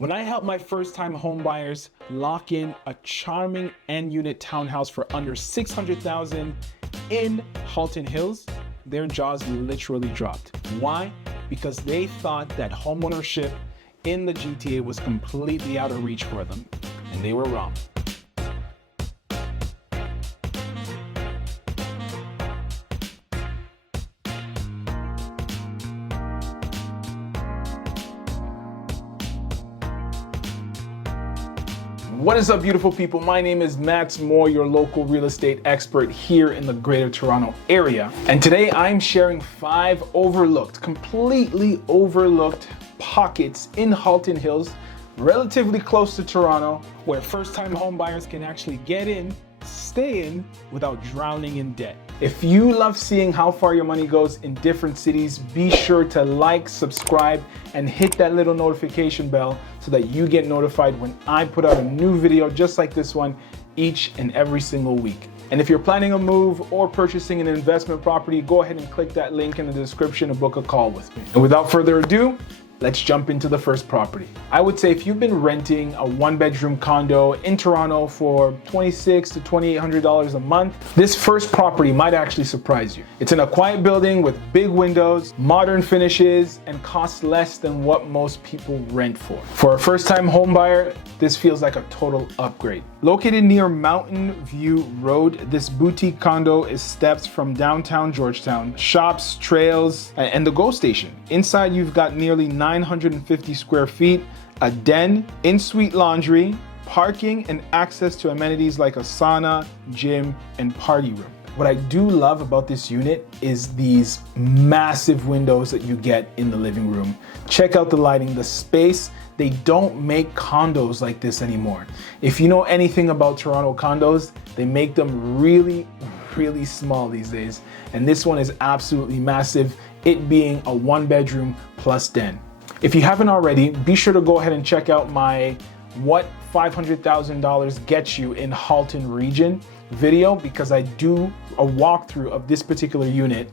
When I help my first-time home buyers lock in a charming end unit townhouse for under $600,000 in Halton Hills, their jaws literally dropped. Why? Because they thought that homeownership in the GTA was completely out of reach for them, and they were wrong. What is up, beautiful people? My name is Mats Moy, your local real estate expert here in the Greater Toronto area. And today I'm sharing 5 completely overlooked pockets in Halton Hills, relatively close to Toronto, where first-time home buyers can actually get in, stay in, without drowning in debt. If you love seeing how far your money goes in different cities, be sure to like, subscribe, and hit that little notification bell so that you get notified when I put out a new video just like this one each and every single week. And if you're planning a move or purchasing an investment property, go ahead and click that link in the description to book a call with me. And without further ado, let's jump into the first property. I would say if you've been renting a 1-bedroom condo in Toronto for $2,600 to $2,800 a month, this first property might actually surprise you. It's in a quiet building with big windows, modern finishes, and costs less than what most people rent for. For a first-time home buyer, this feels like a total upgrade. Located near Mountain View Road, this boutique condo is steps from downtown Georgetown, shops, trails, and the GO station. Inside, you've got nearly 950 square feet, a den, in-suite laundry, parking, and access to amenities like a sauna, gym, and party room. What I do love about this unit is these massive windows that you get in the living room. Check out the lighting, the space. They don't make condos like this anymore. If you know anything about Toronto condos, they make them really small these days. And this one is absolutely massive, it being a 1-bedroom plus den. If you haven't already, be sure to go ahead and check out my What $500,000 Gets You in Halton region video, because I do a walkthrough of this particular unit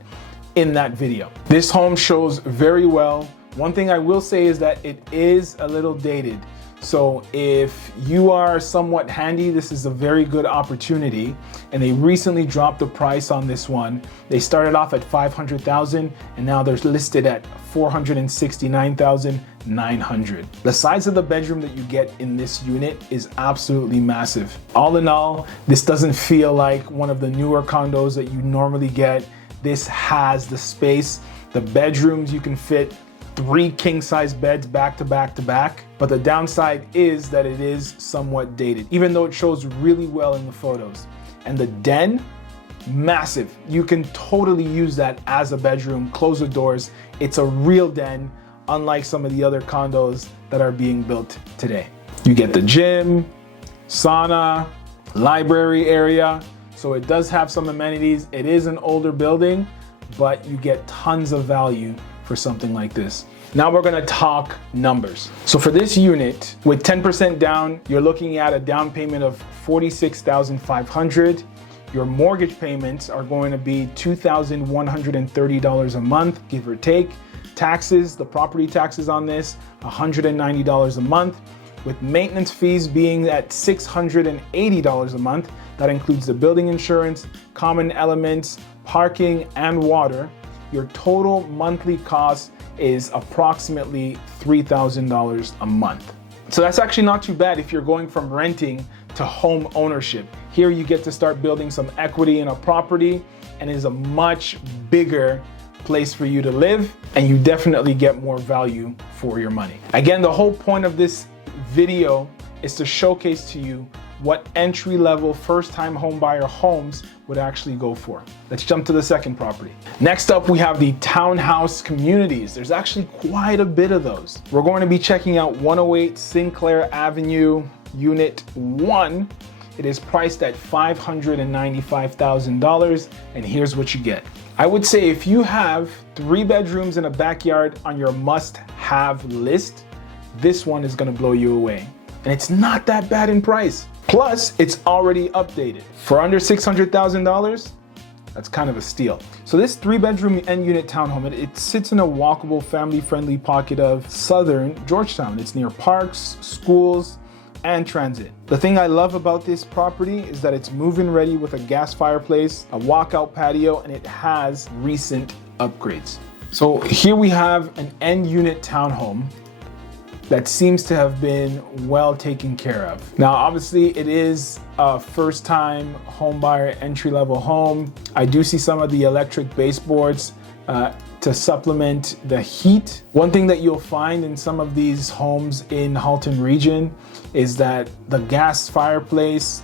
in that video. This home shows very well. One thing I will say is that it is a little dated. So if you are somewhat handy, this is a very good opportunity. And they recently dropped the price on this one. They started off at $500,000 and now they're listed at $469,900. The size of the bedroom that you get in this unit is absolutely massive. All in all, this doesn't feel like one of the newer condos that you normally get. This has the space. The bedrooms, you can fit 3 king-size beds back to back to back. But the downside is that it is somewhat dated, even though it shows really well in the photos. And the den, massive. You can totally use that as a bedroom. Close the doors. It's a real den, unlike some of the other condos that are being built today. You get the gym, sauna, library area. So it does have some amenities. It is an older building, but you get tons of value for something like this. Now we're gonna talk numbers. So for this unit, with 10% down, you're looking at a down payment of $46,500. Your mortgage payments are going to be $2,130 a month, give or take. Taxes, the property taxes on this, $190 a month, with maintenance fees being at $680 a month. That includes the building insurance, common elements, parking, and water. Your total monthly cost is approximately $3,000 a month. So that's actually not too bad if you're going from renting to home ownership. Here you get to start building some equity in a property, and it is a much bigger place for you to live, and you definitely get more value for your money. Again, the whole point of this video is to showcase to you what entry-level first-time homebuyer homes would actually go for. Let's jump to the second property. Next up, we have the townhouse communities. There's actually quite a bit of those. We're going to be checking out 108 Sinclair Avenue, Unit 1. It is priced at $595,000, and here's what you get. I would say if you have 3 bedrooms and a backyard on your must-have list, this one is gonna blow you away. And it's not that bad in price. Plus, it's already updated. For under $600,000, That's kind of a steal. So this 3-bedroom end unit townhome, it sits in a walkable, family-friendly pocket of southern Georgetown. It's near parks, schools, and transit. The thing I love about this property is that it's move-in ready with a gas fireplace, a walkout patio, and it has recent upgrades. So here we have an end unit townhome that seems to have been well taken care of. Now, obviously it is a first-time home buyer entry-level home. I do see some of the electric baseboards to supplement the heat. One thing that you'll find in some of these homes in Halton region is that the gas fireplace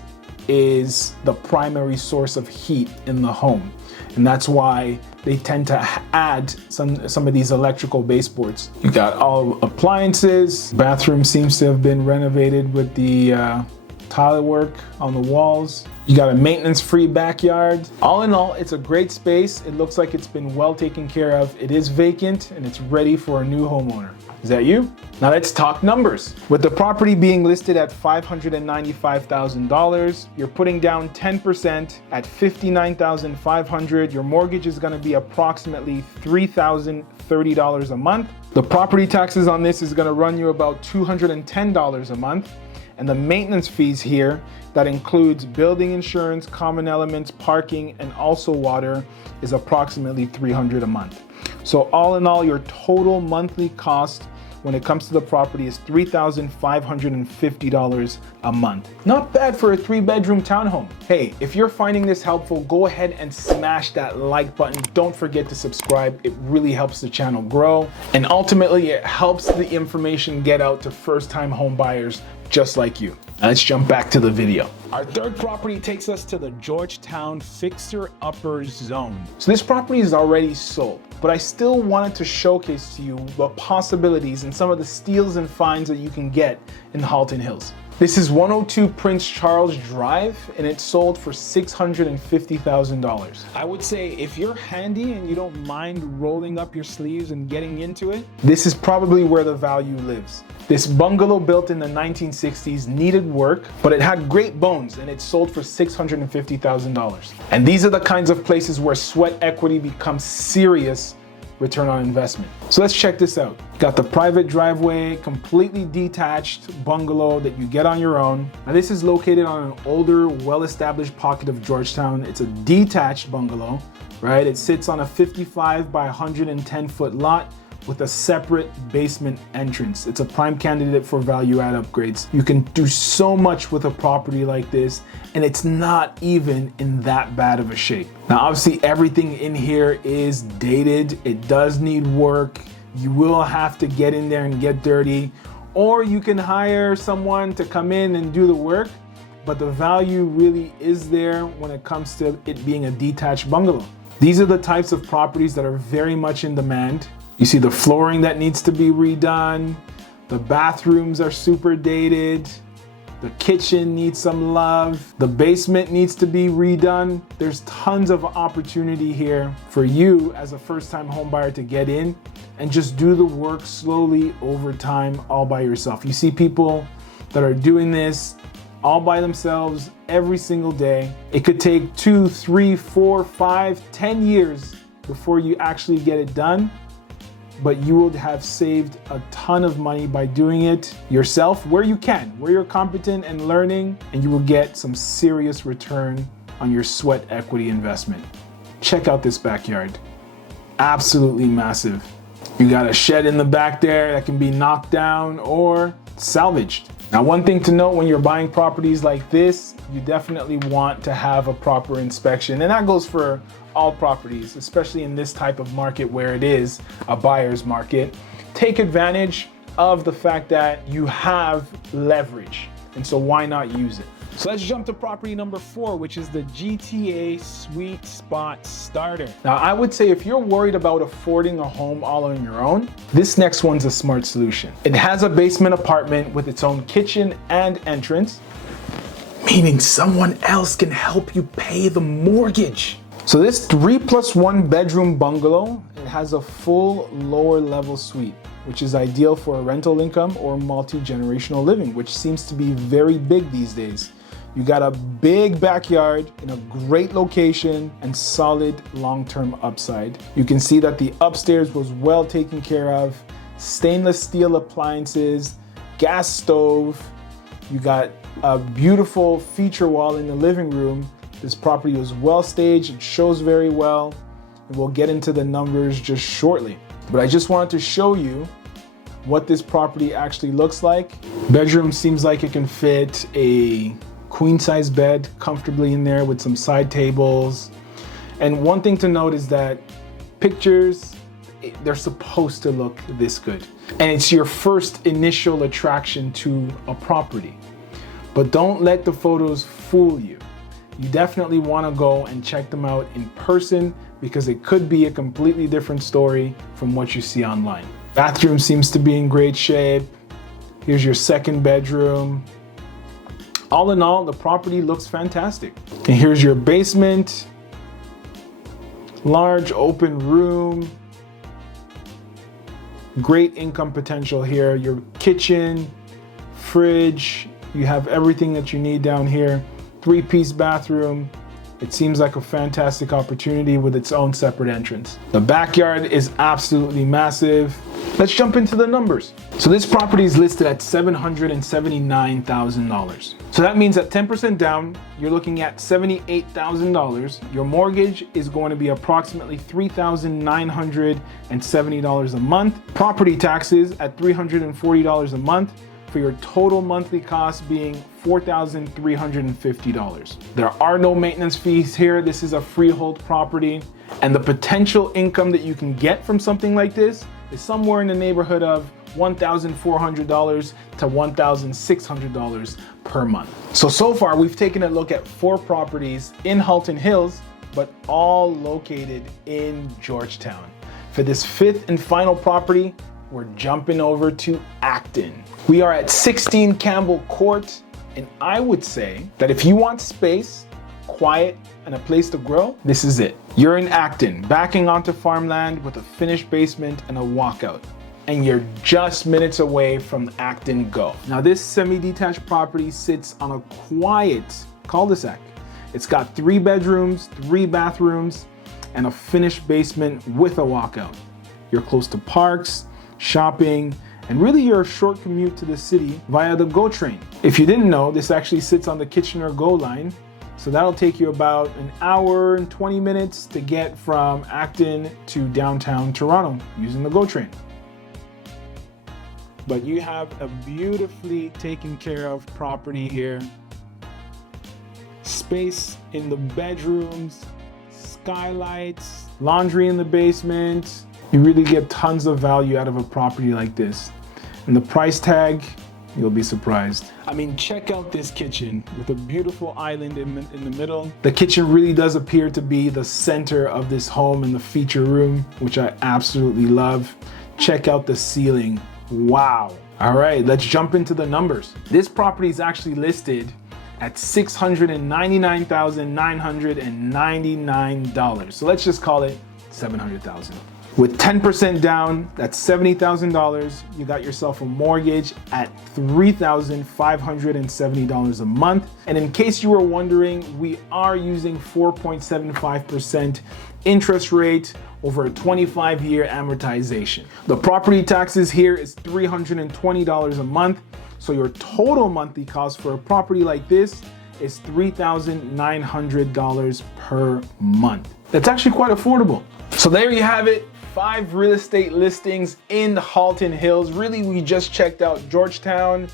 is the primary source of heat in the home. And that's why they tend to add some of these electrical baseboards. You got all appliances. Bathroom seems to have been renovated with the tile work on the walls. You got a maintenance-free backyard. All in all, it's a great space. It looks like it's been well taken care of. It is vacant and it's ready for a new homeowner. Is that you? Now let's talk numbers. With the property being listed at $595,000, you're putting down 10% at $59,500. Your mortgage is gonna be approximately $3,030 a month. The property taxes on this is gonna run you about $210 a month. And the maintenance fees here, that includes building insurance, common elements, parking, and also water, is approximately $300 a month. So all in all, your total monthly cost when it comes to the property is $3,550 a month. Not bad for a 3-bedroom townhome. Hey, if you're finding this helpful, go ahead and smash that like button. Don't forget to subscribe. It really helps the channel grow. And ultimately, it helps the information get out to first-time home buyers just like you. Now let's jump back to the video. Our third property takes us to the Georgetown fixer-upper zone. So this property is already sold, but I still wanted to showcase to you the possibilities and some of the steals and finds that you can get in Halton Hills. This is 102 Prince Charles Drive, and it's sold for $650,000. I would say if you're handy and you don't mind rolling up your sleeves and getting into it, this is probably where the value lives. This bungalow built in the 1960s needed work, but it had great bones and it sold for $650,000. And these are the kinds of places where sweat equity becomes serious return on investment. So let's check this out. Got the private driveway, completely detached bungalow that you get on your own. Now this is located on an older, well-established pocket of Georgetown. It's a detached bungalow, right? It sits on a 55 by 110 foot lot with a separate basement entrance. It's a prime candidate for value add upgrades. You can do so much with a property like this, and it's not even in that bad of a shape. Now, obviously everything in here is dated. It does need work. You will have to get in there and get dirty, or you can hire someone to come in and do the work, but the value really is there when it comes to it being a detached bungalow. These are the types of properties that are very much in demand. You see the flooring that needs to be redone. The bathrooms are super dated. The kitchen needs some love. The basement needs to be redone. There's tons of opportunity here for you as a first-time home buyer to get in and just do the work slowly over time all by yourself. You see people that are doing this all by themselves every single day. It could take 2, 3, 4, 5, 10 years before you actually get it done, but you will have saved a ton of money by doing it yourself where you can, where you're competent and learning, and you will get some serious return on your sweat equity investment. Check out this backyard. Absolutely massive. You got a shed in the back there that can be knocked down or salvaged. Now, one thing to note when you're buying properties like this, you definitely want to have a proper inspection, and that goes for all properties, especially in this type of market where it is a buyer's market. Take advantage of the fact that you have leverage, and so why not use it? So let's jump to property number 4, which is the GTA Sweet Spot Starter. Now, I would say if you're worried about affording a home all on your own, this next one's a smart solution. It has a basement apartment with its own kitchen and entrance, meaning someone else can help you pay the mortgage. So this 3+1 bedroom bungalow, it has a full lower level suite, which is ideal for a rental income or multi-generational living, which seems to be very big these days. You got a big backyard in a great location and solid long-term upside. You can see that the upstairs was well taken care of. Stainless steel appliances, gas stove. You got a beautiful feature wall in the living room. This property was well staged, it shows very well, and we'll get into the numbers just shortly. But I just wanted to show you what this property actually looks like. Bedroom seems like it can fit a queen size bed comfortably in there with some side tables. And one thing to note is that pictures, they're supposed to look this good. And it's your first initial attraction to a property. But don't let the photos fool you. You definitely want to go and check them out in person because it could be a completely different story from what you see online. Bathroom seems to be in great shape. Here's your second bedroom. All in all, the property looks fantastic. And here's your basement. Large open room. Great income potential here. Your kitchen, fridge. You have everything that you need down here. 3-piece bathroom. It seems like a fantastic opportunity with its own separate entrance. The backyard is absolutely massive. Let's jump into the numbers. So this property is listed at $779,000. So that means at 10% down, you're looking at $78,000. Your mortgage is going to be approximately $3,970 a month. Property taxes at $340 a month, for your total monthly cost being $4,350. There are no maintenance fees here. This is a freehold property, and the potential income that you can get from something like this is somewhere in the neighborhood of $1,400 to $1,600 per month. So far we've taken a look at 4 properties in Halton Hills, but all located in Georgetown. For this 5th and final property, we're jumping over to Acton. We are at 16 Campbell Crt, and I would say that if you want space, quiet, and a place to grow, this is it. You're in Acton, backing onto farmland with a finished basement and a walkout. And you're just minutes away from Acton Go. Now this semi-detached property sits on a quiet cul-de-sac. It's got 3 bedrooms, 3 bathrooms, and a finished basement with a walkout. You're close to parks, shopping, and really you're a short commute to the city via the GO train. If you didn't know, this actually sits on the Kitchener GO line, so that'll take you about an hour and 20 minutes to get from Acton to downtown Toronto using the GO train. But you have a beautifully taken care of property here. Space in the bedrooms, skylights, laundry in the basement. You really get tons of value out of a property like this. And the price tag, you'll be surprised. I mean, check out this kitchen with a beautiful island in the middle. The kitchen really does appear to be the center of this home in the feature room, which I absolutely love. Check out the ceiling. Wow. All right, let's jump into the numbers. This property is actually listed at $699,999. So let's just call it $700,000. With 10% down, that's $70,000. You got yourself a mortgage at $3,570 a month. And in case you were wondering, we are using 4.75% interest rate over a 25-year amortization. The property taxes here is $320 a month. So your total monthly cost for a property like this is $3,900 per month. That's actually quite affordable. So there you have it. 5 real estate listings in Halton Hills. Really, we just checked out Georgetown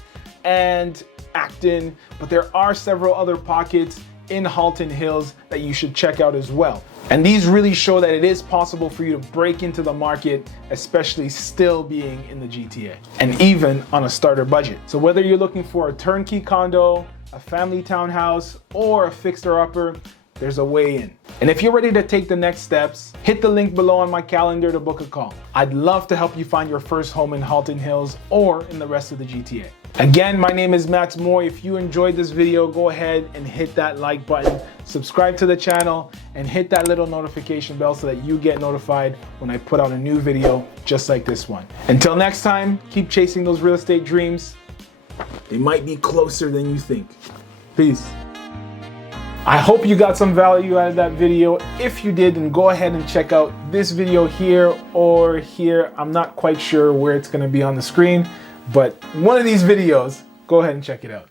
and Acton, but there are several other pockets in Halton Hills that you should check out as well. And these really show that it is possible for you to break into the market, especially still being in the GTA, and even on a starter budget. So whether you're looking for a turnkey condo, a family townhouse, or a fixer-upper, there's a way in. And if you're ready to take the next steps, hit the link below on my calendar to book a call. I'd love to help you find your first home in Halton Hills or in the rest of the GTA. Again, my name is Mats Moy. If you enjoyed this video, go ahead and hit that like button, subscribe to the channel, and hit that little notification bell so that you get notified when I put out a new video just like this one. Until next time, keep chasing those real estate dreams. They might be closer than you think. Peace. I hope you got some value out of that video. If you did, then go ahead and check out this video here or here. I'm not quite sure where it's gonna be on the screen, but one of these videos, go ahead and check it out.